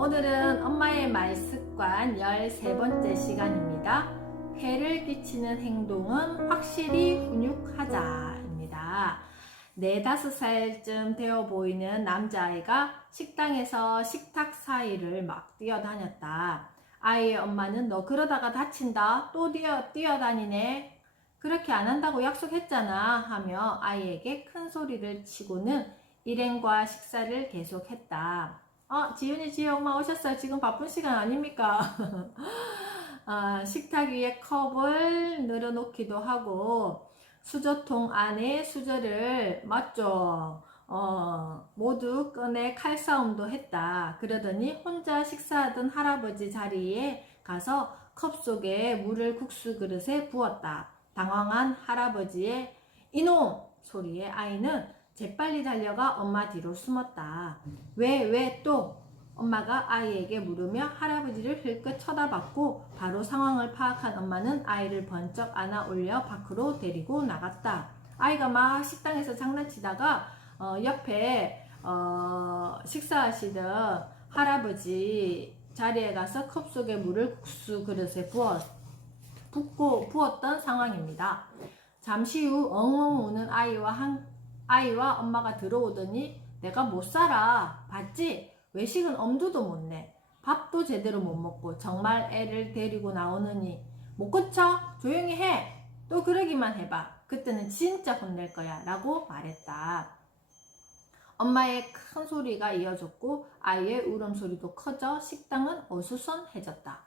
오늘은 엄마의 말습관 13번째 시간입니다. 폐를 끼치는 행동은 확실히 훈육하자입니다. 4~5살쯤 되어 보이는 남자아이가 식당에서 식탁 사이를 막 뛰어다녔다. 아이의 엄마는 너 그러다가 다친다. 또 뛰어다니네. 그렇게 안 한다고 약속했잖아 하며 아이에게 큰 소리를 치고는 일행과 식사를 계속했다. 지윤이 지혜 엄마 오셨어요. 지금 바쁜 시간 아닙니까? 식탁 위에 컵을 늘어놓기도 하고 수저통 안에 수저를 맞죠? 모두 꺼내 칼싸움도 했다. 그러더니 혼자 식사하던 할아버지 자리에 가서 컵 속에 물을 국수 그릇에 부었다. 당황한 할아버지의 이놈 소리에 아이는 재빨리 달려가 엄마 뒤로 숨었다. 왜 또? 엄마가 아이에게 물으며 할아버지를 흘끗 쳐다봤고 바로 상황을 파악한 엄마는 아이를 번쩍 안아 올려 밖으로 데리고 나갔다. 아이가 막 식당에서 장난치다가 옆에 식사하시던 할아버지 자리에 가서 컵 속에 물을 국수 그릇에 부었던 상황입니다. 잠시 후 엉엉 우는 아이와 엄마가 들어오더니 내가 못 살아. 봤지? 외식은 엄두도 못 내. 밥도 제대로 못 먹고 정말 애를 데리고 나오느니 못 고쳐? 조용히 해. 또 그러기만 해봐. 그때는 진짜 혼낼 거야 라고 말했다. 엄마의 큰 소리가 이어졌고 아이의 울음소리도 커져 식당은 어수선해졌다.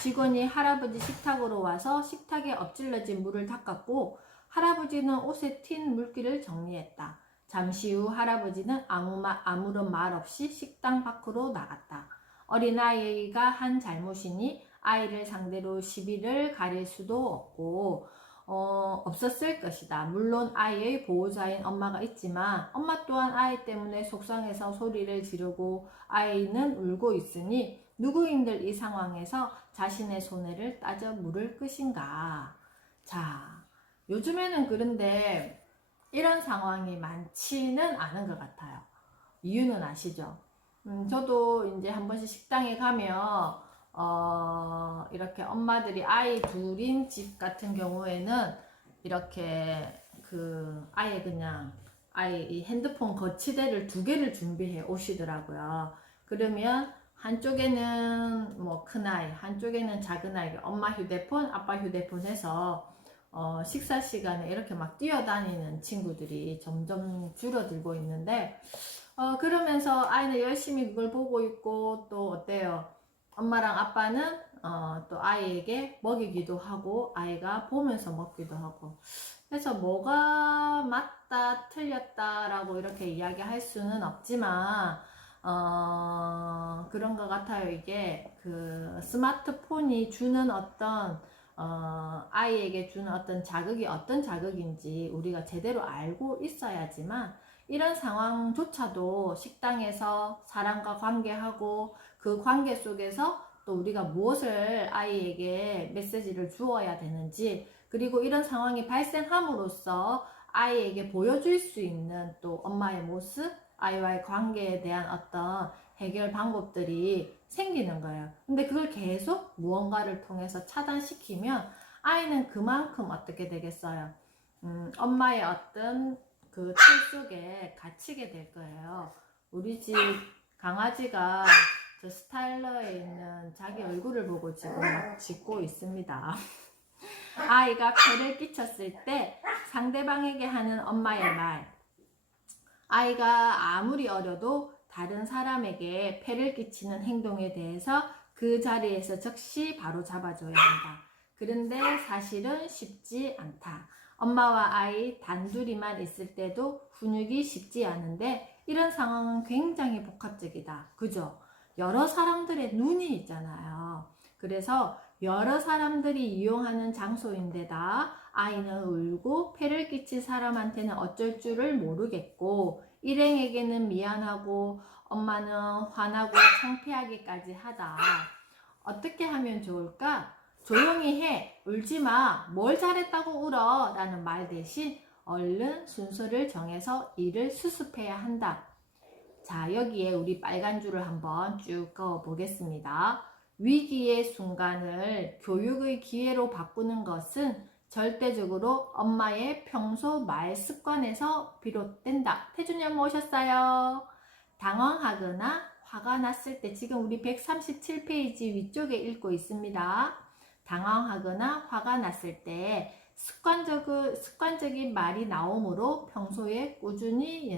직원이 할아버지 식탁으로 와서 식탁에 엎질러진 물을 닦았고 할아버지는 옷에 튄 물기를 정리했다. 잠시 후 할아버지는 아무런 말 없이 식당 밖으로 나갔다. 어린아이가 한 잘못이니 아이를 상대로 시비를 가릴 수도 없었을 것이다. 물론 아이의 보호자인 엄마가 있지만 엄마 또한 아이 때문에 속상해서 소리를 지르고 아이는 울고 있으니 누구인들 이 상황에서 자신의 손해를 따져 물을 것인가. 자, 요즘에는 그런데 이런 상황이 많지는 않은 것 같아요. 이유는 아시죠? 저도 이제 한 번씩 식당에 가면 이렇게 엄마들이 아이 둘인 집 같은 경우에는 이렇게 아예 그냥 이 핸드폰 거치대를 2개를 준비해 오시더라고요. 그러면 한쪽에는 뭐 큰아이, 한쪽에는 작은아이, 엄마 휴대폰, 아빠 휴대폰 해서 식사 시간에 이렇게 막 뛰어다니는 친구들이 점점 줄어들고 있는데 그러면서 아이는 열심히 그걸 보고 있고 또 어때요? 엄마랑 아빠는 또 아이에게 먹이기도 하고 아이가 보면서 먹기도 하고 그래서 뭐가 맞다 틀렸다라고 이렇게 이야기할 수는 없지만 그런 것 같아요. 이게 스마트폰이 주는 어떤 아이에게 주는 어떤 자극이 어떤 자극인지 우리가 제대로 알고 있어야지만 이런 상황조차도 식당에서 사람과 관계하고 그 관계 속에서 또 우리가 무엇을 아이에게 메시지를 주어야 되는지 그리고 이런 상황이 발생함으로써 아이에게 보여줄 수 있는 또 엄마의 모습, 아이와의 관계에 대한 어떤 해결 방법들이 생기는 거예요. 근데 그걸 계속 무언가를 통해서 차단시키면 아이는 그만큼 어떻게 되겠어요? 엄마의 어떤 그 틀 속에 갇히게 될 거예요. 우리 집 강아지가 저 스타일러에 있는 자기 얼굴을 보고 지금 막 짖고 있습니다. 아이가 폐를 끼쳤을 때 상대방에게 하는 엄마의 말. 아이가 아무리 어려도 다른 사람에게 폐를 끼치는 행동에 대해서 그 자리에서 즉시 바로 잡아줘야 한다. 그런데 사실은 쉽지 않다. 엄마와 아이 단둘이만 있을 때도 훈육이 쉽지 않은데 이런 상황은 굉장히 복합적이다. 그죠? 여러 사람들의 눈이 있잖아요. 그래서 여러 사람들이 이용하는 장소인데다 아이는 울고 폐를 끼친 사람한테는 어쩔 줄을 모르겠고 일행에게는 미안하고 엄마는 화나고 창피하기까지 하다. 어떻게 하면 좋을까? 조용히 해. 울지 마. 뭘 잘했다고 울어. 라는 말 대신 얼른 순서를 정해서 일을 수습해야 한다. 자, 여기에 우리 빨간 줄을 한번 쭉 그어 보겠습니다. 위기의 순간을 교육의 기회로 바꾸는 것은 절대적으로 엄마의 평소 말 습관에서 비롯된다. 태준이 엄마 오셨어요. 당황하거나 화가 났을 때, 지금 우리 137페이지 위쪽에 읽고 있습니다. 당황하거나 화가 났을 때 습관적인 말이 나오므로 평소에 꾸준히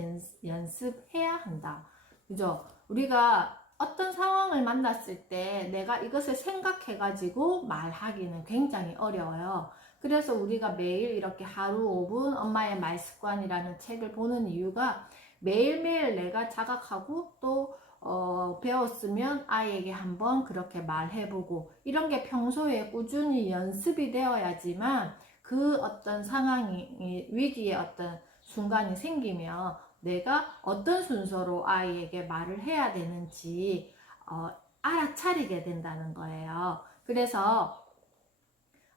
연습해야 한다. 그죠? 우리가 어떤 상황을 만났을 때 내가 이것을 생각해 가지고 말하기는 굉장히 어려워요. 그래서 우리가 매일 이렇게 하루 5분 엄마의 말 습관이라는 책을 보는 이유가 매일매일 내가 자각하고 또 배웠으면 아이에게 한번 그렇게 말해보고, 이런 게 평소에 꾸준히 연습이 되어야지만 그 어떤 상황이, 위기의 어떤 순간이 생기면 내가 어떤 순서로 아이에게 말을 해야 되는지 알아차리게 된다는 거예요. 그래서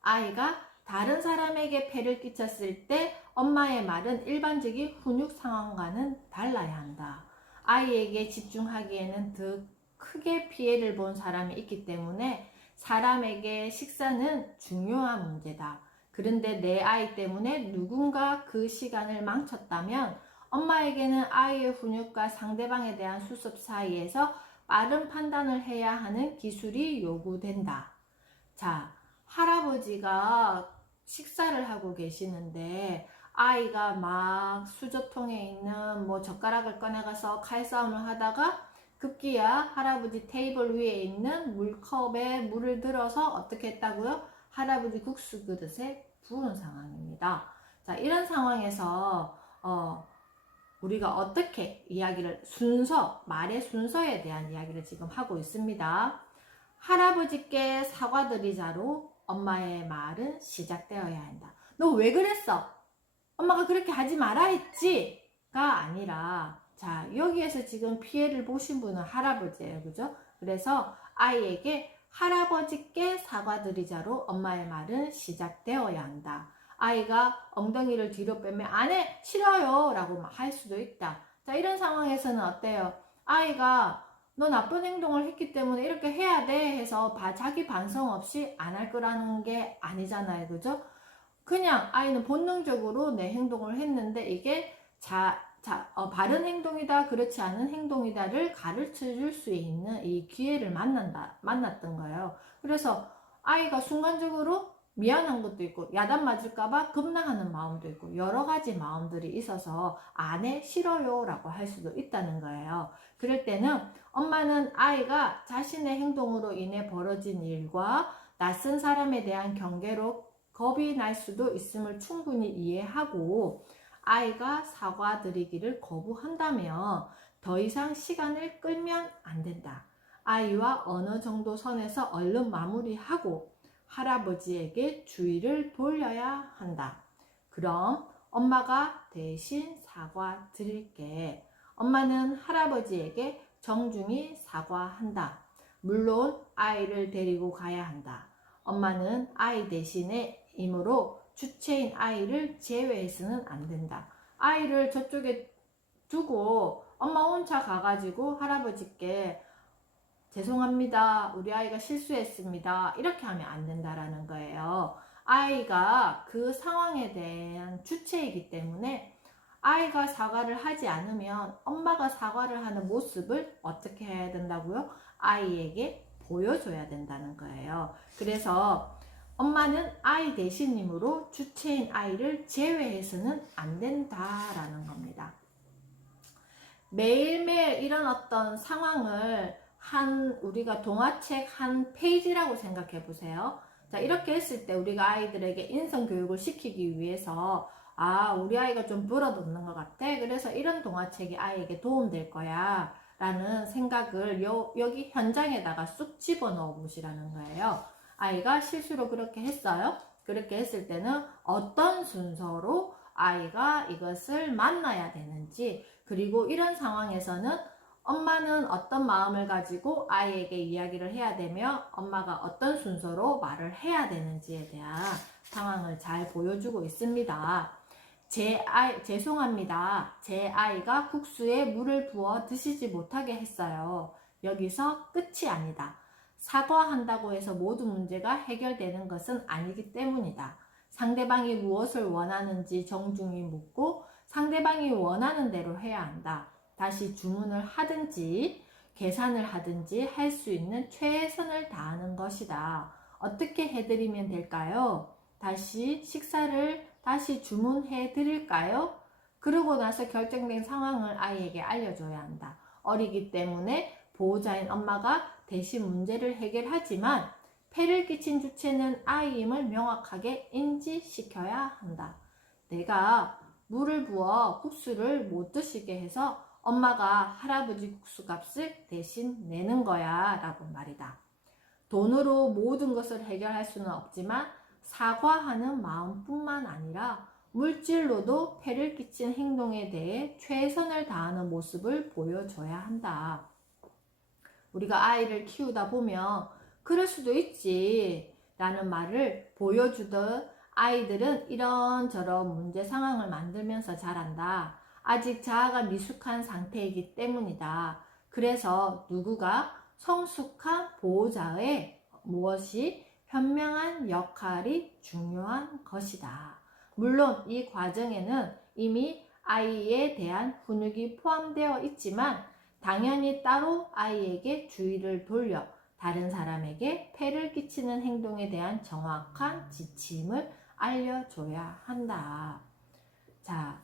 아이가 다른 사람에게 폐를 끼쳤을 때 엄마의 말은 일반적인 훈육 상황과는 달라야 한다. 아이에게 집중하기에는 더 크게 피해를 본 사람이 있기 때문에 사람에게 식사는 중요한 문제다. 그런데 내 아이 때문에 누군가 그 시간을 망쳤다면 엄마에게는 아이의 훈육과 상대방에 대한 수습 사이에서 빠른 판단을 해야 하는 기술이 요구된다. 자, 할아버지가 식사를 하고 계시는데 아이가 막 수저통에 있는 뭐 젓가락을 꺼내가서 칼싸움을 하다가 급기야 할아버지 테이블 위에 있는 물컵에 물을 들어서 어떻게 했다고요? 할아버지 국수 그릇에 부은 상황입니다. 자, 이런 상황에서 우리가 어떻게 이야기를 말의 순서에 대한 이야기를 지금 하고 있습니다. 할아버지께 사과드리자로 엄마의 말은 시작되어야 한다. 너 왜 그랬어? 엄마가 그렇게 하지 마라 했지? 가 아니라, 자, 여기에서 지금 피해를 보신 분은 할아버지예요. 그죠? 그래서 아이에게 할아버지께 사과드리자로 엄마의 말은 시작되어야 한다. 아이가 엉덩이를 뒤로 빼면 안 해! 싫어요! 라고 할 수도 있다. 자, 이런 상황에서는 어때요? 아이가 너 나쁜 행동을 했기 때문에 이렇게 해야 돼 해서 자기 반성 없이 안 할 거라는 게 아니잖아요. 그죠? 그냥 아이는 본능적으로 내 행동을 했는데 이게 바른 행동이다, 그렇지 않은 행동이다를 가르쳐 줄 수 있는 이 기회를 만났던 거예요. 그래서 아이가 순간적으로 미안한 것도 있고, 야단 맞을까봐 겁나하는 마음도 있고, 여러 가지 마음들이 있어서 안 해, 싫어요 라고 할 수도 있다는 거예요. 그럴 때는 엄마는 아이가 자신의 행동으로 인해 벌어진 일과 낯선 사람에 대한 경계로 겁이 날 수도 있음을 충분히 이해하고, 아이가 사과드리기를 거부한다면 더 이상 시간을 끌면 안 된다. 아이와 어느 정도 선에서 얼른 마무리하고 할아버지에게 주의를 돌려야 한다. 그럼 엄마가 대신 사과드릴게. 엄마는 할아버지에게 정중히 사과한다. 물론 아이를 데리고 가야 한다. 엄마는 아이 대신에 이므로 주체인 아이를 제외해서는 안 된다. 아이를 저쪽에 두고 엄마 혼자 가가지고 할아버지께 죄송합니다, 우리 아이가 실수했습니다, 이렇게 하면 안 된다라는 거예요. 아이가 그 상황에 대한 주체이기 때문에 아이가 사과를 하지 않으면 엄마가 사과를 하는 모습을 어떻게 해야 된다고요? 아이에게 보여줘야 된다는 거예요. 그래서 엄마는 아이 대신이므로 주체인 아이를 제외해서는 안 된다라는 겁니다. 매일매일 이런 어떤 상황을 우리가 동화책 한 페이지라고 생각해 보세요. 자, 이렇게 했을 때 우리가 아이들에게 인성교육을 시키기 위해서 우리 아이가 좀 불어넣는 것 같아, 그래서 이런 동화책이 아이에게 도움될 거야 라는 생각을 여기 현장에다가 쑥 집어넣어 보시라는 거예요. 아이가 실수로 그렇게 했어요. 그렇게 했을 때는 어떤 순서로 아이가 이것을 만나야 되는지, 그리고 이런 상황에서는 엄마는 어떤 마음을 가지고 아이에게 이야기를 해야 되며 엄마가 어떤 순서로 말을 해야 되는지에 대한 상황을 잘 보여주고 있습니다. 죄송합니다. 제 아이가 국수에 물을 부어 드시지 못하게 했어요. 여기서 끝이 아니다. 사과한다고 해서 모든 문제가 해결되는 것은 아니기 때문이다. 상대방이 무엇을 원하는지 정중히 묻고 상대방이 원하는 대로 해야 한다. 다시 주문을 하든지 계산을 하든지 할 수 있는 최선을 다하는 것이다. 어떻게 해드리면 될까요? 식사를 다시 주문해 드릴까요? 그러고 나서 결정된 상황을 아이에게 알려줘야 한다. 어리기 때문에 보호자인 엄마가 대신 문제를 해결하지만 폐를 끼친 주체는 아이임을 명확하게 인지시켜야 한다. 내가 물을 부어 국수를 못 드시게 해서 엄마가 할아버지 국수 값을 대신 내는 거야 라고 말이다. 돈으로 모든 것을 해결할 수는 없지만 사과하는 마음뿐만 아니라 물질로도 폐를 끼친 행동에 대해 최선을 다하는 모습을 보여줘야 한다. 우리가 아이를 키우다 보면 그럴 수도 있지 라는 말을 보여주듯 아이들은 이런저런 문제 상황을 만들면서 자란다. 아직 자아가 미숙한 상태이기 때문이다. 그래서 누구가 성숙한 보호자의 무엇이 현명한 역할이 중요한 것이다. 물론 이 과정에는 이미 아이에 대한 훈육이 포함되어 있지만 당연히 따로 아이에게 주의를 돌려 다른 사람에게 폐를 끼치는 행동에 대한 정확한 지침을 알려줘야 한다. 자,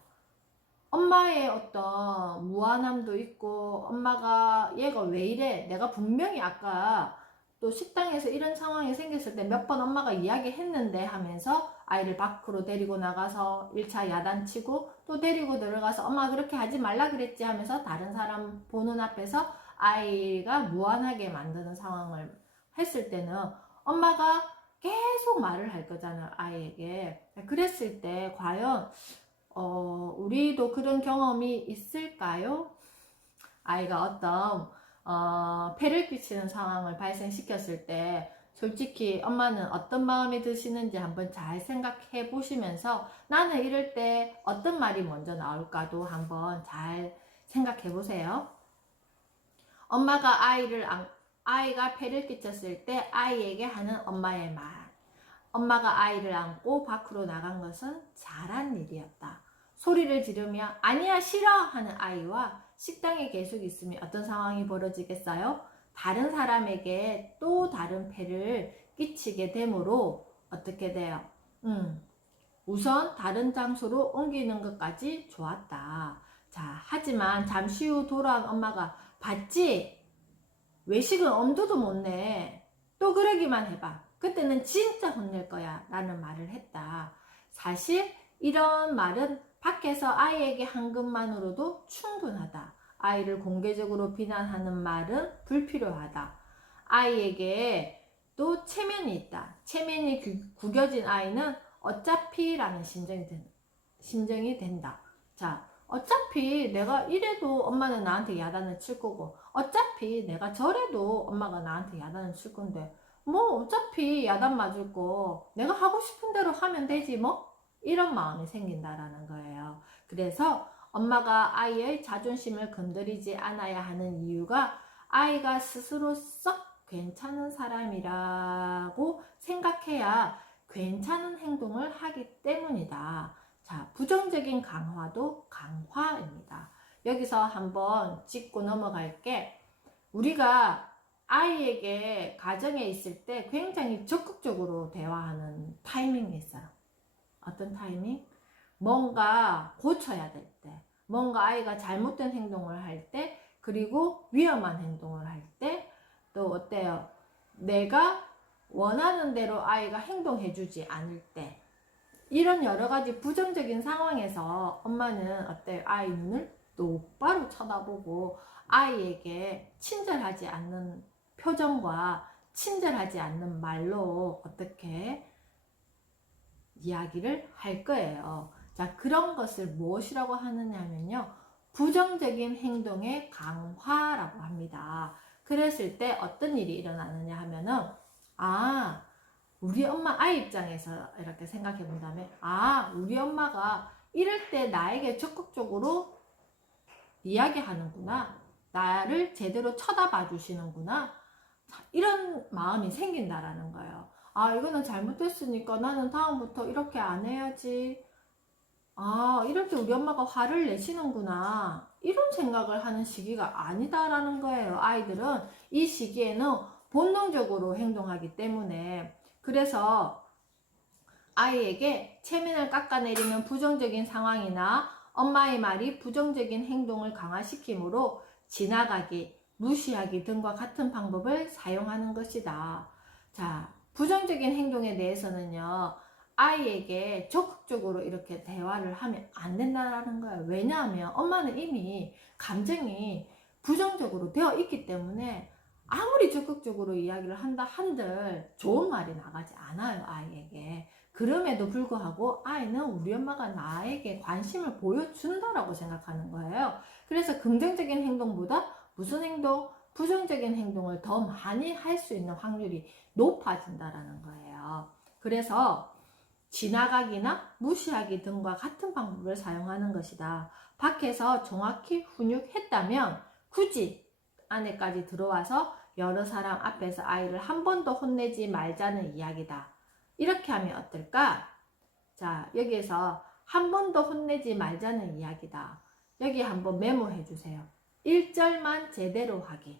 엄마의 어떤 무안함도 있고 엄마가 얘가 왜 이래? 내가 분명히 아까 또 식당에서 이런 상황이 생겼을 때 몇 번 엄마가 이야기했는데 하면서 아이를 밖으로 데리고 나가서 1차 야단치고 또 데리고 들어가서 엄마 그렇게 하지 말라 그랬지 하면서 다른 사람 보는 앞에서 아이가 무안하게 만드는 상황을 했을 때는 엄마가 계속 말을 할 거잖아 아이에게. 그랬을 때 과연 우리도 그런 경험이 있을까요? 아이가 어떤 폐를 끼치는 상황을 발생시켰을 때 솔직히 엄마는 어떤 마음이 드시는지 한번 잘 생각해 보시면서 나는 이럴 때 어떤 말이 먼저 나올까도 한번 잘 생각해 보세요. 엄마가 아이가 폐를 끼쳤을 때 아이에게 하는 엄마의 말. 엄마가 아이를 안고 밖으로 나간 것은 잘한 일이었다. 소리를 지르며 아니야 싫어 하는 아이와 식당에 계속 있으면 어떤 상황이 벌어지겠어요? 다른 사람에게 또 다른 폐를 끼치게 되므로 어떻게 돼요? 우선 다른 장소로 옮기는 것까지 좋았다. 자, 하지만 잠시 후 돌아온 엄마가 봤지? 외식은 엄두도 못 내. 또 그러기만 해봐. 그때는 진짜 혼낼 거야 라는 말을 했다. 사실 이런 말은 밖에서 아이에게 한 것만으로도 충분하다. 아이를 공개적으로 비난하는 말은 불필요하다. 아이에게 또 체면이 있다. 체면이 구겨진 아이는 어차피 라는 심정이 된다. 자, 어차피 내가 이래도 엄마는 나한테 야단을 칠 거고 어차피 내가 저래도 엄마가 나한테 야단을 칠 건데 뭐 어차피 야단 맞을 거 내가 하고 싶은 대로 하면 되지 뭐 이런 마음이 생긴다라는 거예요. 그래서 엄마가 아이의 자존심을 건드리지 않아야 하는 이유가 아이가 스스로 썩 괜찮은 사람이라고 생각해야 괜찮은 행동을 하기 때문이다. 자, 부정적인 강화도 강화입니다. 여기서 한번 짚고 넘어갈게. 우리가 아이에게 가정에 있을 때 굉장히 적극적으로 대화하는 타이밍이 있어요. 어떤 타이밍? 뭔가 고쳐야 될 때, 뭔가 아이가 잘못된 행동을 할 때, 그리고 위험한 행동을 할 때, 또 어때요? 내가 원하는 대로 아이가 행동해주지 않을 때, 이런 여러 가지 부정적인 상황에서 엄마는 어때요? 아이 눈을 똑바로 쳐다보고 아이에게 친절하지 않는 표정과 친절하지 않는 말로 어떻게 이야기를 할 거예요. 자, 그런 것을 무엇이라고 하느냐면요. 부정적인 행동의 강화라고 합니다. 그랬을 때 어떤 일이 일어나느냐 하면은 우리 엄마 아이 입장에서 이렇게 생각해 본다면 우리 엄마가 이럴 때 나에게 적극적으로 이야기하는구나. 나를 제대로 쳐다봐 주시는구나. 이런 마음이 생긴다라는 거예요. 아, 이거는 잘못됐으니까 나는 다음부터 이렇게 안 해야지. 아, 이렇게 우리 엄마가 화를 내시는구나. 이런 생각을 하는 시기가 아니다라는 거예요. 아이들은 이 시기에는 본능적으로 행동하기 때문에. 그래서 아이에게 체면을 깎아내리는 부정적인 상황이나 엄마의 말이 부정적인 행동을 강화시키므로 지나가기, 무시하기 등과 같은 방법을 사용하는 것이다. 자, 부정적인 행동에 대해서는요, 아이에게 적극적으로 이렇게 대화를 하면 안 된다는 거예요. 왜냐하면 엄마는 이미 감정이 부정적으로 되어 있기 때문에 아무리 적극적으로 이야기를 한다 한들 좋은 말이 나가지 않아요, 아이에게. 그럼에도 불구하고 아이는 우리 엄마가 나에게 관심을 보여준다라고 생각하는 거예요. 그래서 긍정적인 행동보다 무슨 행동? 부정적인 행동을 더 많이 할 수 있는 확률이 높아진다라는 거예요. 그래서 지나가기나 무시하기 등과 같은 방법을 사용하는 것이다. 밖에서 정확히 훈육했다면 굳이 안에까지 들어와서 여러 사람 앞에서 아이를 한 번 더 혼내지 말자는 이야기다. 이렇게 하면 어떨까? 자, 여기에서 한 번 더 혼내지 말자는 이야기다. 여기 한번 메모해 주세요. 1절만 제대로 하기.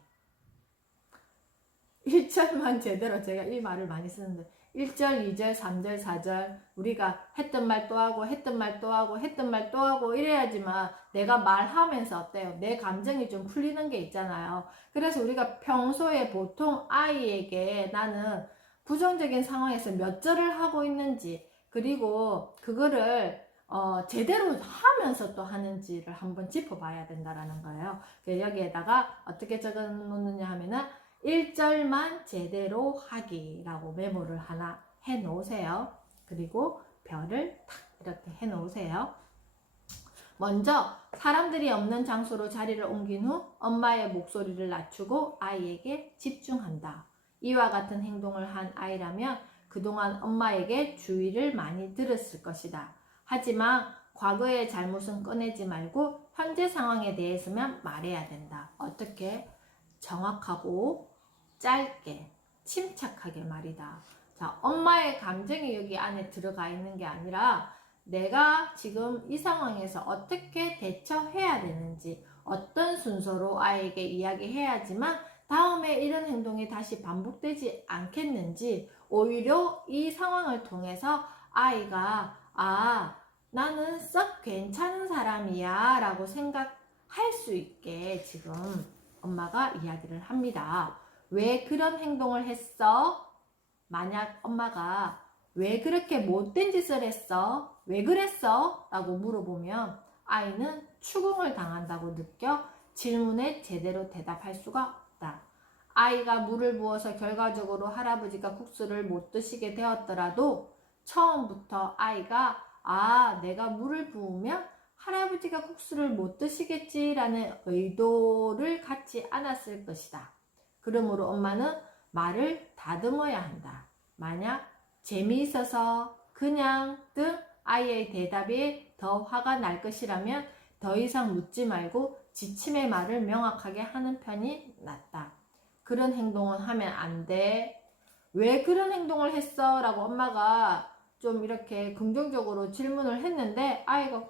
1절만 제대로, 제가 이 말을 많이 쓰는데 1절, 2절, 3절, 4절 우리가 했던 말 또 하고 했던 말 또 하고 했던 말 또 하고 이래야지만 내가 말하면서 어때요? 내 감정이 좀 풀리는 게 있잖아요. 그래서 우리가 평소에 보통 아이에게 나는 부정적인 상황에서 몇 절을 하고 있는지, 그리고 그거를 제대로 하면서 또 하는지를 한번 짚어봐야 된다라는 거예요. 여기에다가 어떻게 적어 놓느냐 하면은 1절만 제대로 하기라고 메모를 하나 해 놓으세요. 그리고 별을 탁 이렇게 해 놓으세요. 먼저 사람들이 없는 장소로 자리를 옮긴 후 엄마의 목소리를 낮추고 아이에게 집중한다. 이와 같은 행동을 한 아이라면 그동안 엄마에게 주의를 많이 들었을 것이다. 하지만 과거의 잘못은 꺼내지 말고 현재 상황에 대해서만 말해야 된다. 어떻게? 정확하고 짧게 침착하게 말이다. 자, 엄마의 감정이 여기 안에 들어가 있는 게 아니라 내가 지금 이 상황에서 어떻게 대처해야 되는지, 어떤 순서로 아이에게 이야기해야지만 다음에 이런 행동이 다시 반복되지 않겠는지, 오히려 이 상황을 통해서 아이가 나는 썩 괜찮은 사람이야 라고 생각할 수 있게 지금 엄마가 이야기를 합니다. 왜 그런 행동을 했어? 만약 엄마가 왜 그렇게 못된 짓을 했어? 왜 그랬어? 라고 물어보면 아이는 추궁을 당한다고 느껴 질문에 제대로 대답할 수가 없다. 아이가 물을 부어서 결과적으로 할아버지가 국수를 못 드시게 되었더라도 처음부터 아이가 내가 물을 부으면 할아버지가 국수를 못 드시겠지라는 의도를 갖지 않았을 것이다. 그러므로 엄마는 말을 다듬어야 한다. 만약 재미있어서, 그냥 등 아이의 대답에 더 화가 날 것이라면 더 이상 묻지 말고 지침의 말을 명확하게 하는 편이 낫다. 그런 행동은 하면 안 돼. 왜 그런 행동을 했어? 라고 엄마가 좀 이렇게 긍정적으로 질문을 했는데 아이가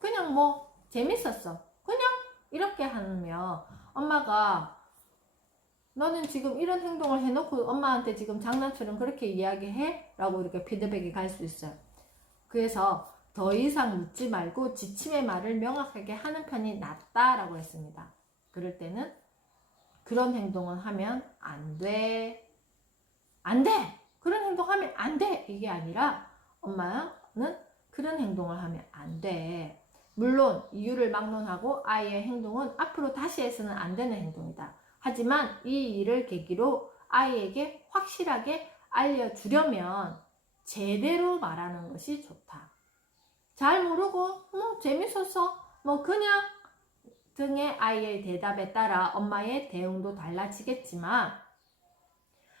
그냥 뭐 재밌었어. 그냥 이렇게 하면 엄마가 너는 지금 이런 행동을 해놓고 엄마한테 지금 장난처럼 그렇게 이야기해? 라고 이렇게 피드백이 갈 수 있어요. 그래서 더 이상 묻지 말고 지침의 말을 명확하게 하는 편이 낫다라고 했습니다. 그럴 때는 그런 행동은 하면 안 돼. 안 돼! 그런 행동하면 안 돼! 이게 아니라 엄마는 그런 행동을 하면 안 돼. 물론 이유를 막론하고 아이의 행동은 앞으로 다시 해서는 안 되는 행동이다. 하지만 이 일을 계기로 아이에게 확실하게 알려주려면 제대로 말하는 것이 좋다. 잘 모르고 재밌었어 그냥 등의 아이의 대답에 따라 엄마의 대응도 달라지겠지만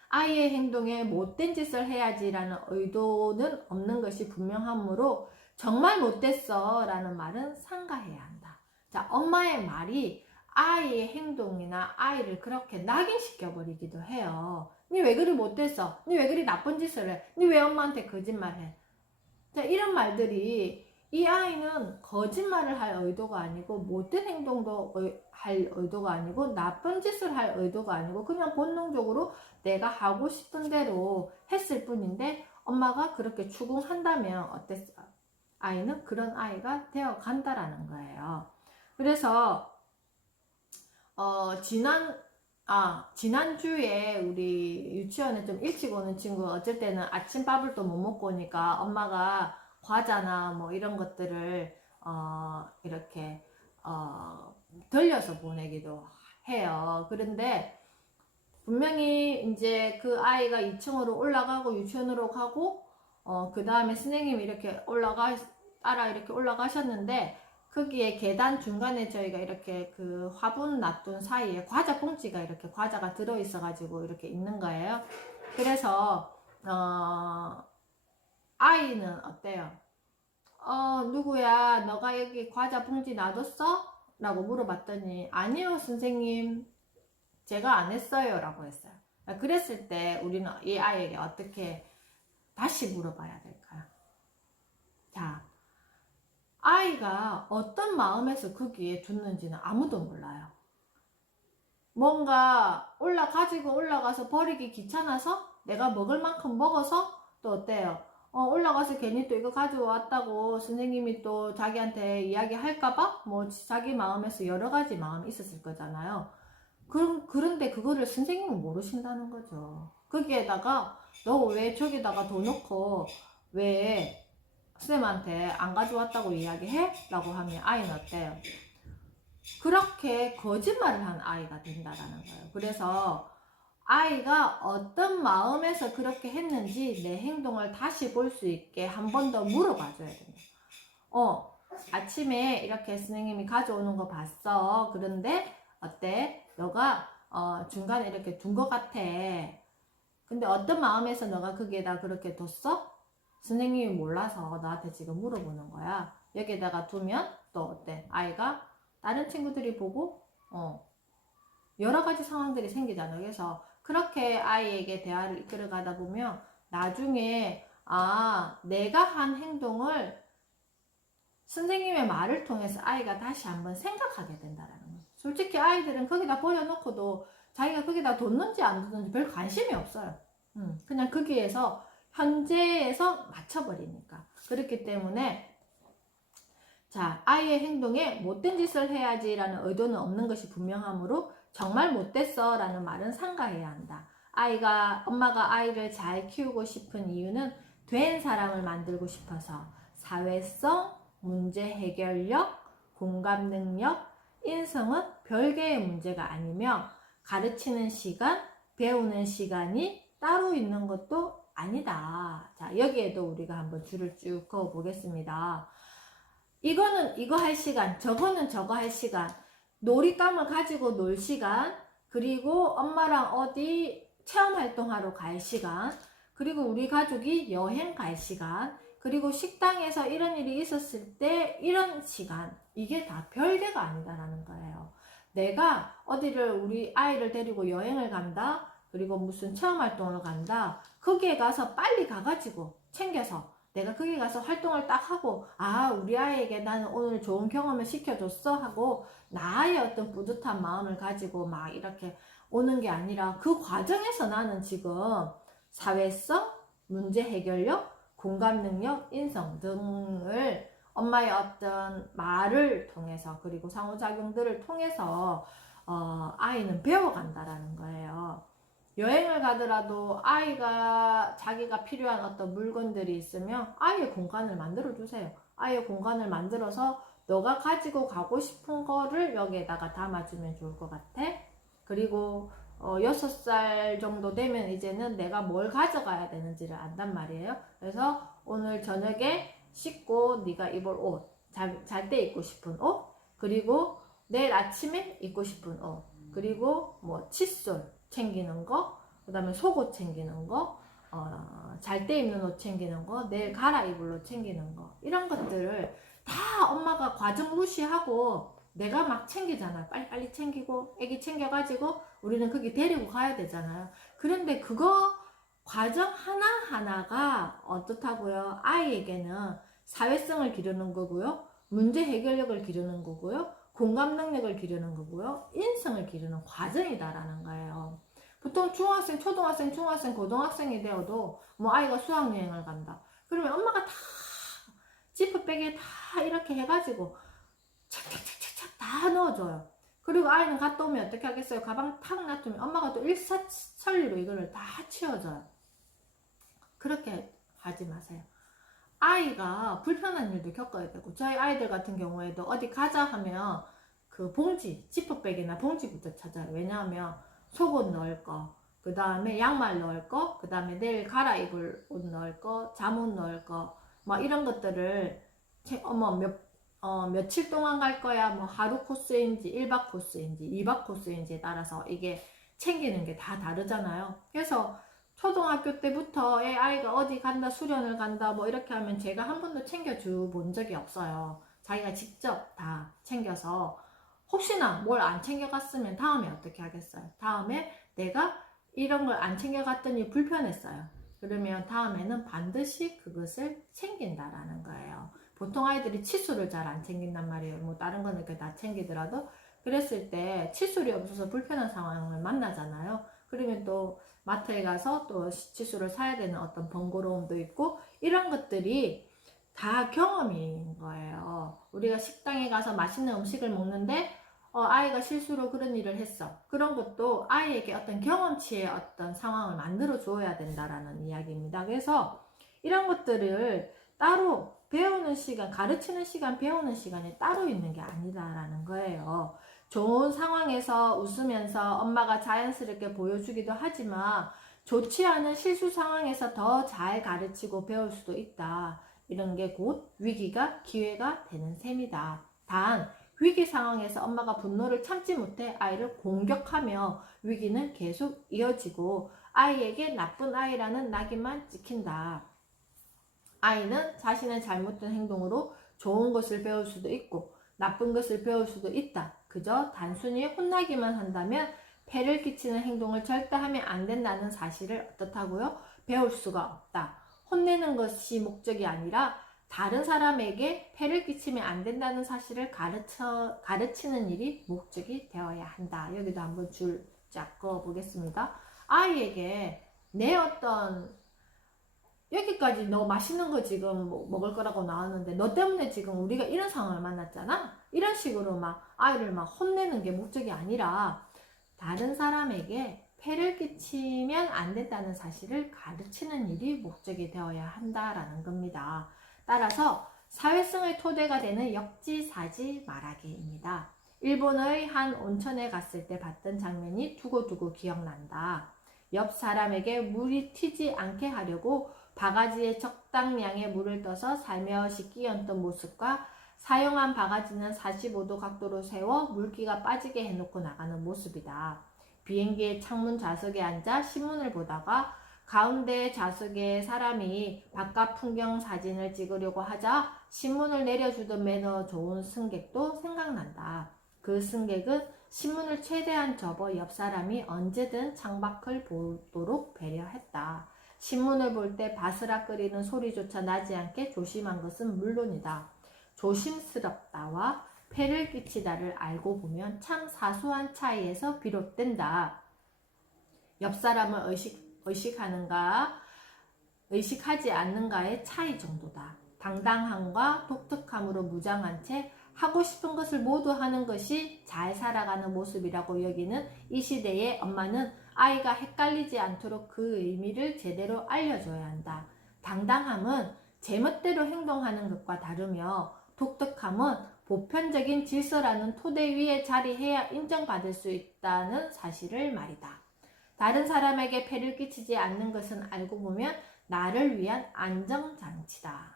아이의 행동에 못된 짓을 해야지라는 의도는 없는 것이 분명하므로 정말 못됐어 라는 말은 삼가해야 한다. 자, 엄마의 말이 아이의 행동이나 아이를 그렇게 낙인시켜버리기도 해요. 니 왜 그리 못됐어? 니 왜 그리 나쁜 짓을 해? 니 왜 엄마한테 거짓말해? 자, 이런 말들이 이 아이는 거짓말을 할 의도가 아니고 못된 행동도 할 의도가 아니고 나쁜 짓을 할 의도가 아니고 그냥 본능적으로 내가 하고 싶은 대로 했을 뿐인데 엄마가 그렇게 추궁한다면 어땠어? 아이는 그런 아이가 되어 간다라는 거예요. 그래서 지난주에 우리 유치원에 좀 일찍 오는 친구가 어쩔 때는 아침밥을 또 못 먹고 오니까 엄마가 과자나 뭐 이런 것들을 이렇게 돌려서 보내기도 해요. 그런데 분명히 이제 그 아이가 2층으로 올라가고 유치원으로 가고 그 다음에 선생님이 이렇게 따라 이렇게 올라가셨는데 거기에 계단 중간에 저희가 이렇게 그 화분 놔둔 사이에 과자 봉지가 이렇게 과자가 들어있어 가지고 이렇게 있는 거예요. 그래서 아이는 어때요? 누구야 너가 여기 과자 봉지 놔뒀어? 라고 물어봤더니 아니요 선생님 제가 안 했어요 라고 했어요. 그랬을 때 우리는 이 아이에게 어떻게 다시 물어봐야 될까요? 자, 아이가 어떤 마음에서 거기에 뒀는지는 아무도 몰라요. 뭔가 가지고 올라가서 버리기 귀찮아서 내가 먹을 만큼 먹어서 또 어때요? 올라가서 괜히 또 이거 가져왔다고 선생님이 또 자기한테 이야기 할까봐 뭐 자기 마음에서 여러 가지 마음이 있었을 거잖아요. 그런데 그거를 선생님은 모르신다는 거죠. 거기에다가 너 왜 저기다가 둬 놓고 왜 쌤한테 안 가져왔다고 이야기해? 라고 하면 아이는 어때요? 그렇게 거짓말을 한 아이가 된다라는 거예요. 그래서 아이가 어떤 마음에서 그렇게 했는지 내 행동을 다시 볼 수 있게 한 번 더 물어봐 줘야 됩니다. 아침에 이렇게 선생님이 가져오는 거 봤어. 그런데 어때? 너가 중간에 이렇게 둔 거 같아. 근데 어떤 마음에서 너가 거기에다 그렇게 뒀어? 선생님이 몰라서 나한테 지금 물어보는 거야. 여기에다가 두면 또 어때? 아이가 다른 친구들이 보고 여러 가지 상황들이 생기잖아요. 그래서 그렇게 아이에게 대화를 이끌어가다 보면 나중에 내가 한 행동을 선생님의 말을 통해서 아이가 다시 한번 생각하게 된다라는 거예요. 솔직히 아이들은 거기다 버려놓고도 자기가 거기다 뒀는지 안 뒀는지 별 관심이 없어요. 그냥 거기에서 현재에서 맞춰버리니까. 그렇기 때문에 자, 아이의 행동에 못된 짓을 해야지 라는 의도는 없는 것이 분명하므로 정말 못됐어 라는 말은 삼가해야 한다. 엄마가 아이를 잘 키우고 싶은 이유는 된 사람을 만들고 싶어서 사회성, 문제 해결력, 공감 능력, 인성은 별개의 문제가 아니며 가르치는 시간, 배우는 시간이 따로 있는 것도 아니다. 자, 여기에도 우리가 한번 줄을 쭉 그어 보겠습니다. 이거는 이거 할 시간, 저거는 저거 할 시간, 놀잇감을 가지고 놀 시간, 그리고 엄마랑 어디 체험활동하러 갈 시간, 그리고 우리 가족이 여행 갈 시간, 그리고 식당에서 이런 일이 있었을 때 이런 시간, 이게 다 별개가 아니다라는 거예요. 내가 어디를 우리 아이를 데리고 여행을 간다, 그리고 무슨 체험활동을 간다, 거기에 가서 빨리 가가지고 챙겨서 내가 거기 가서 활동을 딱 하고 우리 아이에게 나는 오늘 좋은 경험을 시켜줬어 하고 나의 어떤 뿌듯한 마음을 가지고 막 이렇게 오는 게 아니라 그 과정에서 나는 지금 사회성, 문제 해결력, 공감 능력, 인성 등을 엄마의 어떤 말을 통해서 그리고 상호작용들을 통해서 아이는 배워간다라는 거예요. 여행을 가더라도 아이가 자기가 필요한 어떤 물건들이 있으면 아이의 공간을 만들어 주세요. 아이의 공간을 만들어서 너가 가지고 가고 싶은 거를 여기에다가 담아주면 좋을 것 같아. 그리고 6살 정도 되면 이제는 내가 뭘 가져가야 되는지를 안단 말이에요. 그래서 오늘 저녁에 씻고 네가 입을 옷, 잘 때 입고 싶은 옷, 그리고 내일 아침에 입고 싶은 옷, 그리고 뭐 칫솔 챙기는 거, 그 다음에 속옷 챙기는 거, 잘 때 입는 옷 챙기는 거, 내일 갈아입을 옷 챙기는 거, 이런 것들을 다 엄마가 과정 무시하고 내가 막 챙기잖아. 빨리빨리 챙기고 애기 챙겨가지고 우리는 거기 데리고 가야 되잖아요. 그런데 그거 과정 하나하나가 어떻다고요? 아이에게는 사회성을 기르는 거고요, 문제 해결력을 기르는 거고요, 공감 능력을 기르는 거고요, 인성을 기르는 과정이다라는 거예요. 보통 중학생, 초등학생, 중학생, 고등학생이 되어도 뭐 아이가 수학여행을 간다. 그러면 엄마가 다 지퍼백에 다 이렇게 해가지고 착착착착착 다 넣어줘요. 그리고 아이는 갔다 오면 어떻게 하겠어요? 가방 탁 놔두면 엄마가 또 일사천리로 이거를 다 치워줘요. 그렇게 하지 마세요. 아이가 불편한 일도 겪어야 되고, 저희 아이들 같은 경우에도 어디 가자 하면 그 봉지, 지퍼백이나 봉지부터 찾아요. 왜냐하면 속옷 넣을 거, 그 다음에 양말 넣을 거, 그 다음에 내일 갈아입을 옷 넣을 거, 잠옷 넣을 거, 뭐 이런 것들을 며칠 동안 갈 거야, 뭐 하루 코스인지 1박 코스인지 2박 코스인지에 따라서 이게 챙기는 게 다 다르잖아요. 그래서 초등학교 때부터 아이가 어디 간다, 수련을 간다, 뭐 이렇게 하면 제가 한 번도 챙겨줘 본 적이 없어요. 자기가 직접 다 챙겨서, 혹시나 뭘 안 챙겨갔으면 다음에 어떻게 하겠어요? 다음에 내가 이런 걸 안 챙겨갔더니 불편했어요. 그러면 다음에는 반드시 그것을 챙긴다라는 거예요. 보통 아이들이 칫솔을 잘 안 챙긴단 말이에요. 뭐 다른 거는 이렇게 다 챙기더라도, 그랬을 때 칫솔이 없어서 불편한 상황을 만나잖아요. 그러면 또 마트에 가서 또 칫솔을 사야 되는 어떤 번거로움도 있고, 이런 것들이 다 경험인 거예요. 우리가 식당에 가서 맛있는 음식을 먹는데 아이가 실수로 그런 일을 했어. 그런 것도 아이에게 어떤 경험치의 어떤 상황을 만들어 줘야 된다라는 이야기입니다. 그래서 이런 것들을 따로 배우는 시간, 가르치는 시간, 배우는 시간이 따로 있는 게 아니다라는 거예요. 좋은 상황에서 웃으면서 엄마가 자연스럽게 보여주기도 하지만, 좋지 않은 실수 상황에서 더 잘 가르치고 배울 수도 있다. 이런 게 곧 위기가 기회가 되는 셈이다. 단 위기 상황에서 엄마가 분노를 참지 못해 아이를 공격하며 위기는 계속 이어지고 아이에게 나쁜 아이라는 낙인만 찍힌다. 아이는 자신의 잘못된 행동으로 좋은 것을 배울 수도 있고 나쁜 것을 배울 수도 있다. 그저 단순히 혼나기만 한다면 폐를 끼치는 행동을 절대 하면 안 된다는 사실을 어떻다고요? 배울 수가 없다. 혼내는 것이 목적이 아니라 다른 사람에게 폐를 끼치면 안 된다는 사실을 가르치는 일이 목적이 되어야 한다. 여기도 한번 줄 쫙 그어 보겠습니다. 아이에게 내 어떤, 여기까지 너 맛있는 거 지금 먹을 거라고 나왔는데 너 때문에 지금 우리가 이런 상황을 만났잖아. 이런 식으로 막 아이를 막 혼내는 게 목적이 아니라 다른 사람에게 폐를 끼치면 안 된다는 사실을 가르치는 일이 목적이 되어야 한다라는 겁니다. 따라서 사회성의 토대가 되는 역지사지 말하기입니다. 일본의 한 온천에 갔을 때 봤던 장면이 두고두고 기억난다. 옆 사람에게 물이 튀지 않게 하려고 바가지에 적당량의 물을 떠서 살며시 끼얹던 모습과 사용한 바가지는 45도 각도로 세워 물기가 빠지게 해놓고 나가는 모습이다. 비행기의 창문 좌석에 앉아 신문을 보다가 가운데 좌석에 사람이 바깥 풍경 사진을 찍으려고 하자 신문을 내려주던 매너 좋은 승객도 생각난다. 그 승객은 신문을 최대한 접어 옆 사람이 언제든 창밖을 보도록 배려했다. 신문을 볼 때 바스락거리는 소리조차 나지 않게 조심한 것은 물론이다. 조심스럽다와 폐를 끼치다를 알고 보면 참 사소한 차이에서 비롯된다. 옆 사람을 의식하는가, 의식하지 않는가의 차이 정도다. 당당함과 독특함으로 무장한 채 하고 싶은 것을 모두 하는 것이 잘 살아가는 모습이라고 여기는 이 시대의 엄마는 아이가 헷갈리지 않도록 그 의미를 제대로 알려줘야 한다. 당당함은 제멋대로 행동하는 것과 다르며 독특함은 보편적인 질서라는 토대 위에 자리해야 인정받을 수 있다는 사실을 말이다. 다른 사람에게 폐를 끼치지 않는 것은 알고 보면 나를 위한 안정장치다.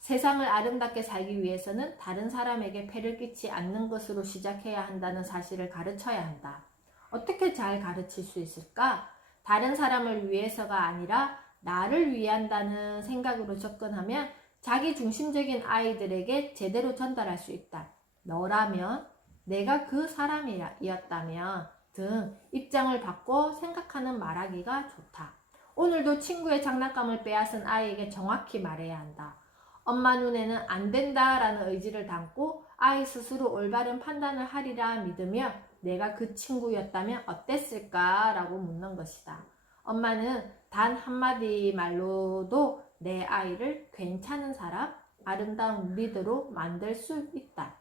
세상을 아름답게 살기 위해서는 다른 사람에게 폐를 끼치지 않는 것으로 시작해야 한다는 사실을 가르쳐야 한다. 어떻게 잘 가르칠 수 있을까? 다른 사람을 위해서가 아니라 나를 위한다는 생각으로 접근하면 자기 중심적인 아이들에게 제대로 전달할 수 있다. 너라면, 내가 그 사람이었다면 등 입장을 바꿔 생각하는 말하기가 좋다. 오늘도 친구의 장난감을 빼앗은 아이에게 정확히 말해야 한다. 엄마 눈에는 안 된다라는 의지를 담고 아이 스스로 올바른 판단을 하리라 믿으며 내가 그 친구였다면 어땠을까라고 묻는 것이다. 엄마는 단 한마디 말로도 내 아이를 괜찮은 사람, 아름다운 리더로 만들 수 있다.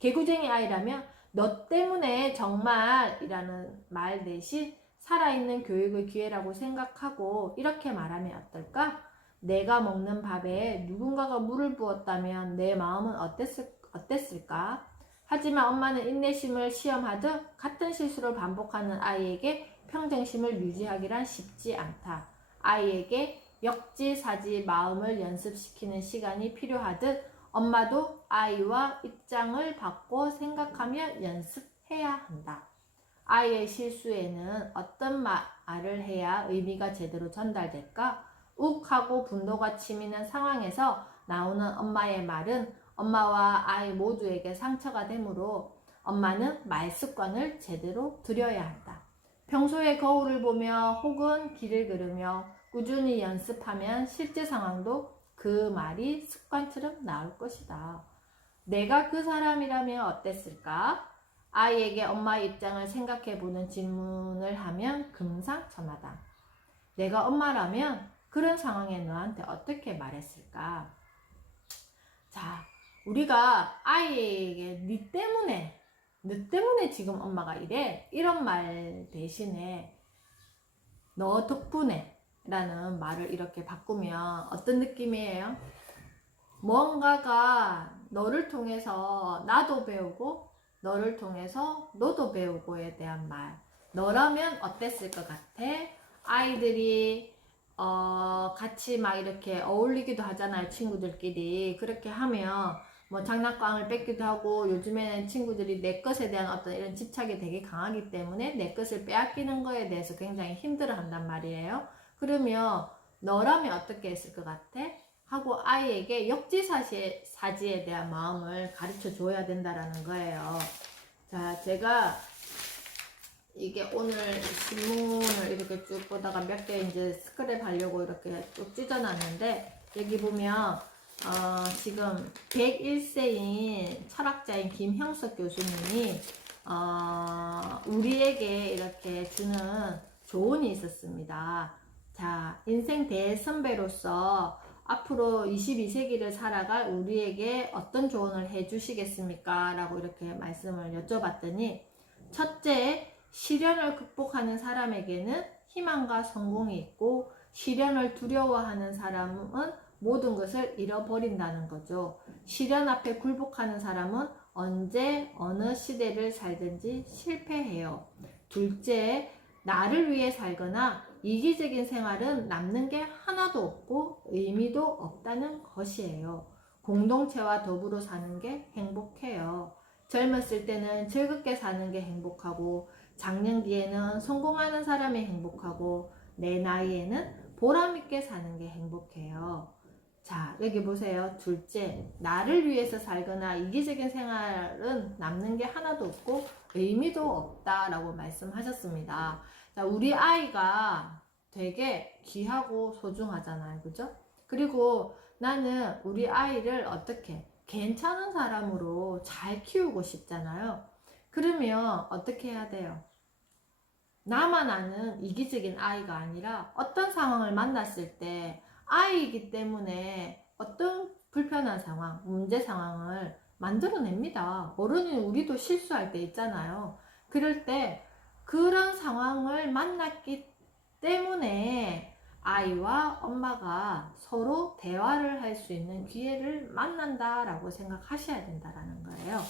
개구쟁이 아이라면 너 때문에 정말 이라는 말 대신 살아있는 교육의 기회라고 생각하고 이렇게 말하면 어떨까? 내가 먹는 밥에 누군가가 물을 부었다면 내 마음은 어땠을까? 하지만 엄마는 인내심을 시험하듯 같은 실수를 반복하는 아이에게 평정심을 유지하기란 쉽지 않다. 아이에게 역지사지 마음을 연습시키는 시간이 필요하듯 엄마도 아이와 입장을 바꿔 생각하며 연습해야 한다. 아이의 실수에는 어떤 말을 해야 의미가 제대로 전달될까? 욱하고 분노가 치미는 상황에서 나오는 엄마의 말은 엄마와 아이 모두에게 상처가 되므로 엄마는 말 습관을 제대로 들여야 한다. 평소에 거울을 보며 혹은 길을 걸으며 꾸준히 연습하면 실제 상황도 그 말이 습관처럼 나올 것이다. 내가 그 사람이라면 어땠을까? 아이에게 엄마의 입장을 생각해보는 질문을 하면 금상첨화다. 내가 엄마라면 그런 상황에 너한테 어떻게 말했을까? 자, 우리가 아이에게 너 때문에 지금 엄마가 이래, 이런 말 대신에 너 덕분에 라는 말을 이렇게 바꾸면 어떤 느낌이에요? 뭔가가 너를 통해서 나도 배우고 너를 통해서 너도 배우고에 대한 말. 너라면 어땠을 것 같아? 아이들이 같이 막 이렇게 어울리기도 하잖아요, 친구들끼리. 그렇게 하면 뭐 장난감을 뺏기도 하고, 요즘에는 친구들이 내 것에 대한 어떤 이런 집착이 되게 강하기 때문에 내 것을 빼앗기는 거에 대해서 굉장히 힘들어 한단 말이에요. 그러면 너라면 어떻게 했을 것 같아? 하고 아이에게 역지사지에 대한 마음을 가르쳐 줘야 된다라는 거예요. 자, 제가 이게 오늘 신문을 이렇게 쭉 보다가 몇 개 이제 스크랩 하려고 이렇게 쭉 찢어놨는데, 여기 보면 지금 101세인 철학자인 김형석 교수님이 우리에게 이렇게 주는 조언이 있었습니다. 자, 인생 대선배로서 앞으로 22세기를 살아갈 우리에게 어떤 조언을 해주시겠습니까? 라고 이렇게 말씀을 여쭤봤더니, 첫째, 시련을 극복하는 사람에게는 희망과 성공이 있고, 시련을 두려워하는 사람은 모든 것을 잃어버린다는 거죠. 시련 앞에 굴복하는 사람은 언제 어느 시대를 살든지 실패해요. 둘째, 나를 위해 살거나 이기적인 생활은 남는 게 하나도 없고 의미도 없다는 것이에요. 공동체와 더불어 사는 게 행복해요. 젊었을 때는 즐겁게 사는 게 행복하고, 장년기에는 성공하는 사람이 행복하고, 내 나이에는 보람있게 사는 게 행복해요. 자, 여기 보세요. 둘째, 나를 위해서 살거나 이기적인 생활은 남는 게 하나도 없고 의미도 없다라고 말씀하셨습니다. 자, 우리 아이가 되게 귀하고 소중하잖아요. 그죠? 그리고 나는 우리 아이를 어떻게 괜찮은 사람으로 잘 키우고 싶잖아요. 그러면 어떻게 해야 돼요? 나만 아는 이기적인 아이가 아니라 어떤 상황을 만났을 때 아이이기 때문에 어떤 불편한 상황, 문제 상황을 만들어냅니다. 어른인 우리도 실수할 때 있잖아요. 그럴 때 그런 상황을 만났기 때문에 아이와 엄마가 서로 대화를 할 수 있는 기회를 만난다라고 생각하셔야 된다라는 거예요.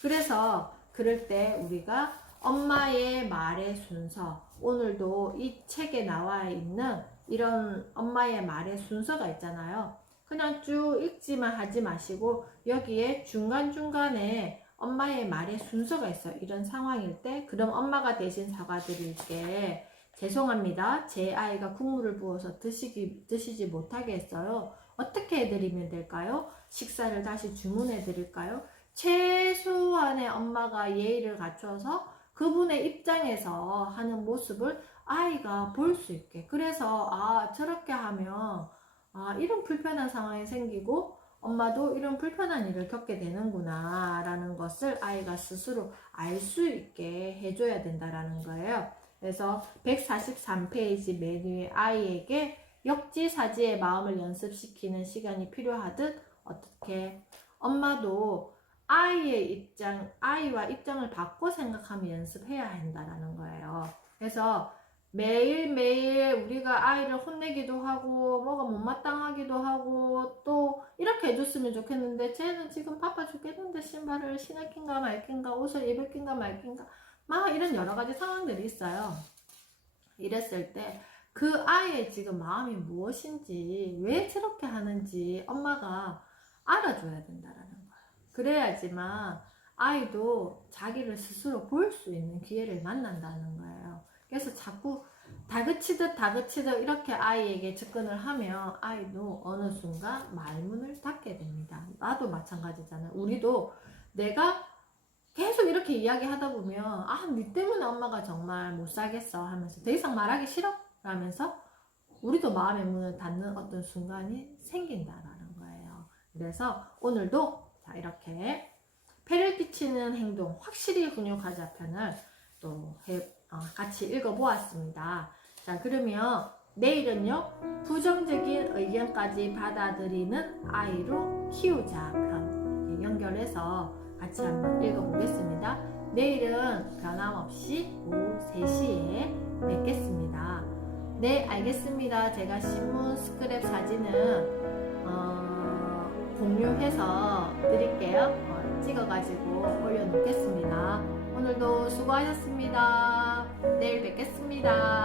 그래서 그럴 때 우리가 엄마의 말의 순서, 오늘도 이 책에 나와 있는 이런 엄마의 말의 순서가 있잖아요. 그냥 쭉 읽지만 하지 마시고 여기에 중간중간에 엄마의 말의 순서가 있어요. 이런 상황일 때 그럼 엄마가 대신 사과드릴게. 죄송합니다. 제 아이가 국물을 부어서 드시지 못하게 했어요. 어떻게 해드리면 될까요? 식사를 다시 주문해 드릴까요? 최소한의 엄마가 예의를 갖춰서 그분의 입장에서 하는 모습을 아이가 볼 수 있게. 그래서 저렇게 하면 이런 불편한 상황이 생기고 엄마도 이런 불편한 일을 겪게 되는구나 라는 것을 아이가 스스로 알 수 있게 해줘야 된다라는 거예요. 그래서 143페이지 메뉴에 아이에게 역지사지의 마음을 연습시키는 시간이 필요하듯 어떻게 엄마도 아이와 입장을 바꿔 생각하며 연습해야 한다라는 거예요. 그래서 매일매일 우리가 아이를 혼내기도 하고 뭐가 못마땅하기도 하고 또 이렇게 해줬으면 좋겠는데 쟤는 지금 바빠 죽겠는데 신발을 신을낀가 말낀가 옷을 입을낀가 말낀가 막 이런 여러 가지 상황들이 있어요. 이랬을 때 그 아이의 지금 마음이 무엇인지 왜 저렇게 하는지 엄마가 알아줘야 된다라는 거예요. 그래야지만 아이도 자기를 스스로 볼 수 있는 기회를 만난다는 거예요. 그래서 자꾸 다그치듯 이렇게 아이에게 접근을 하면 아이도 어느 순간 말문을 닫게 됩니다. 나도 마찬가지잖아요. 우리도 내가 계속 이렇게 이야기하다 보면 니 때문에 엄마가 정말 못 살겠어 하면서 더 이상 말하기 싫어? 라면서 우리도 마음의 문을 닫는 어떤 순간이 생긴다라는 거예요. 그래서 오늘도 이렇게 폐를 끼치는 행동 확실히 훈육하자 편을 또 같이 읽어보았습니다. 자, 그러면 내일은요, 부정적인 의견까지 받아들이는 아이로 키우자 편 연결해서 같이 한번 읽어보겠습니다. 내일은 변함없이 오후 3시에 뵙겠습니다. 네, 알겠습니다. 제가 신문 스크랩 사진은 공유해서 드릴게요. 찍어가지고 올려놓겠습니다. 오늘도 수고하셨습니다. 내일 뵙겠습니다.